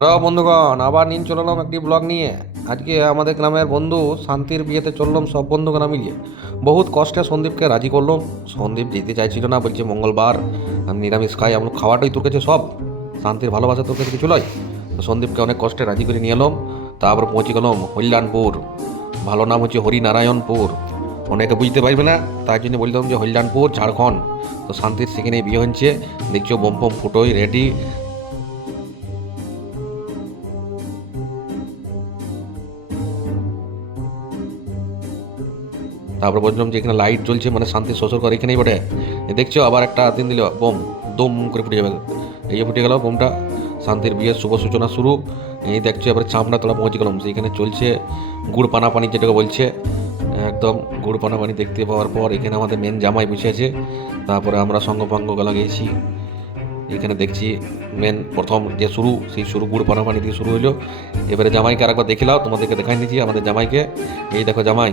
বন্ধুগণ, আবার নিন চললাম একটি ব্লগ নিয়ে। আজকে আমাদের গ্রামের বন্ধু শান্তির বিয়েতে চললাম সব বন্ধুগণ মিলিয়ে। বহুত কষ্টে সন্দীপকে রাজি করলাম। সন্দীপ যেতে চাইছিল না, বলছে মঙ্গলবার। নিরামিষ খাই, আমার খাওয়াটাই তোর কাছে সব। শান্তির ভালোবাসা তোর কাছে কিছু নয়। তো সন্দীপকে অনেক কষ্টে রাজি করে নিয়ে এলাম। তারপর পৌঁছে গেলাম কল্যাণপুর ভালো নাম হচ্ছে হরিনারায়ণপুর। অনেকে বুঝতে পারবে না, তার জন্য বলতাম যে হরিনারায়ণপুর, ঝাড়খণ্ড। তো শান্তির সেখানে বিয়ে হচ্ছে দেখছ বোম ফোম ফুটোই রেডি তারপর বললাম যে এখানে লাইট জ্বলছে মানে শান্তি শ্বশুর করে এখানেই বটে। দেখছ, আবার একটা দিন দিল, বোম, দম করে ফুটে যাবে এই যে ফুটে গেল বোমটা, শান্তির বিয়ের শুভ সূচনা শুরু। এই দেখছ, এবার চামড়া তোলা পৌঁছে গেলাম। সেইখানে চলছে গুড় পানা পানি যেটাকে বলছে। একদম গুড় পানা পানি দেখতে পাওয়ার পর এখানে আমাদের মেন জামাই বসে আছে। তারপরে আমরা সঙ্গ ভঙ্গ গলা গিয়েছি। এখানে দেখছি মেন প্রথম যে শুরু, সেই শুরু গুড় পানা পানি দিয়ে শুরু হলো এবারে জামাইকে আরেকবার দেখিলাও তোমাদেরকে দেখাই নিয়েছি আমাদের জামাইকে। এই দেখো জামাই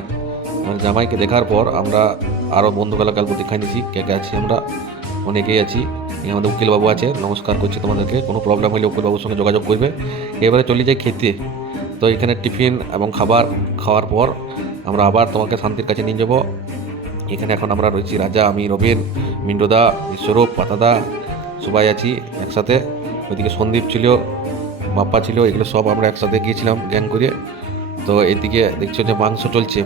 আমার জামাইকে দেখার পর আমরা আরও বন্ধুগুলো গল্প দেখাই নিয়েছি কে কে আছি আমরা? অনেকেই আছি। আমাদের উকিলবাবু আছে, নমস্কার করছি তোমাদেরকে, কোনো প্রবলেম হলে উকিলবাবুর সঙ্গে যোগাযোগ করবে। এবারে চলে যাই খেতে। তো এখানে টিফিন এবং খাবার খাওয়ার পর আমরা আবার তোমাকে শান্তির কাছে নিয়ে যাব। এখানে এখন আমরা রয়েছি রাজা, আমি, রবিন মিন্টুদা বিশ্বরূপ, পাতাদা, সবাই আছি একসাথে। ওইদিকে সন্দীপ ছিল, বাপ্পা ছিল, এগুলো সব আমরা একসাথে গিয়েছিলাম গ্যাং করে তো এদিকে দেখছ যে মাংস চলছে।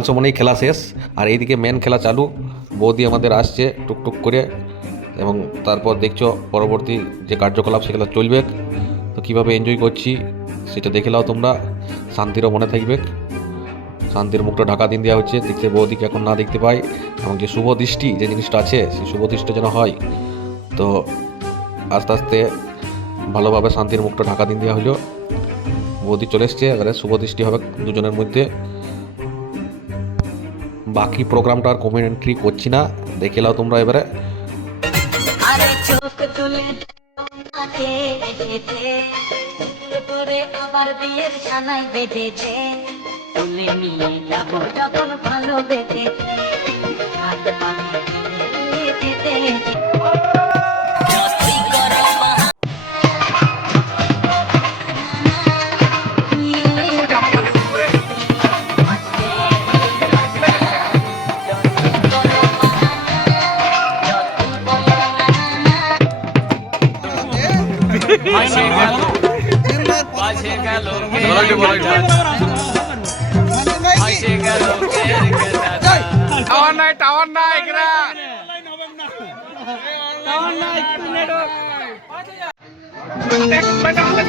মাংস মনেই খেলা শেষ, আর এইদিকে মেন খেলা চালু। বৌদি আমাদের আসছে টুকটুক করে, এবং তারপর দেখছ পরবর্তী যে কার্যকলাপ, সেগুলো চলবে। তো কীভাবে এনজয় করছি, সেটা দেখে নাও তোমরা। শান্তিরও মনে থাকবে। শান্তির মুখটা ঢাকা দিন দেওয়া হচ্ছে, দেখতে বৌদিকে এখন না দেখতে পাই। এবং যে শুভ দৃষ্টি, যে জিনিসটা আছে, সেই শুভ দৃষ্টি যেন হয়। তো আস্তে আস্তে ভালোভাবে শান্তির মুখটা ঢাকা দিন দেওয়া হলো। বৌদি চলে এসছে, এবারে শুভ দৃষ্টি হবে দুজনের মধ্যে। বাকি প্রোগ্রামটা আর কমেন্ট্রি করছি না। দেখে নাও তোমরা এবারে। আরে টাওয়ার নাই টাওয়ার নাই এখানে আমাদের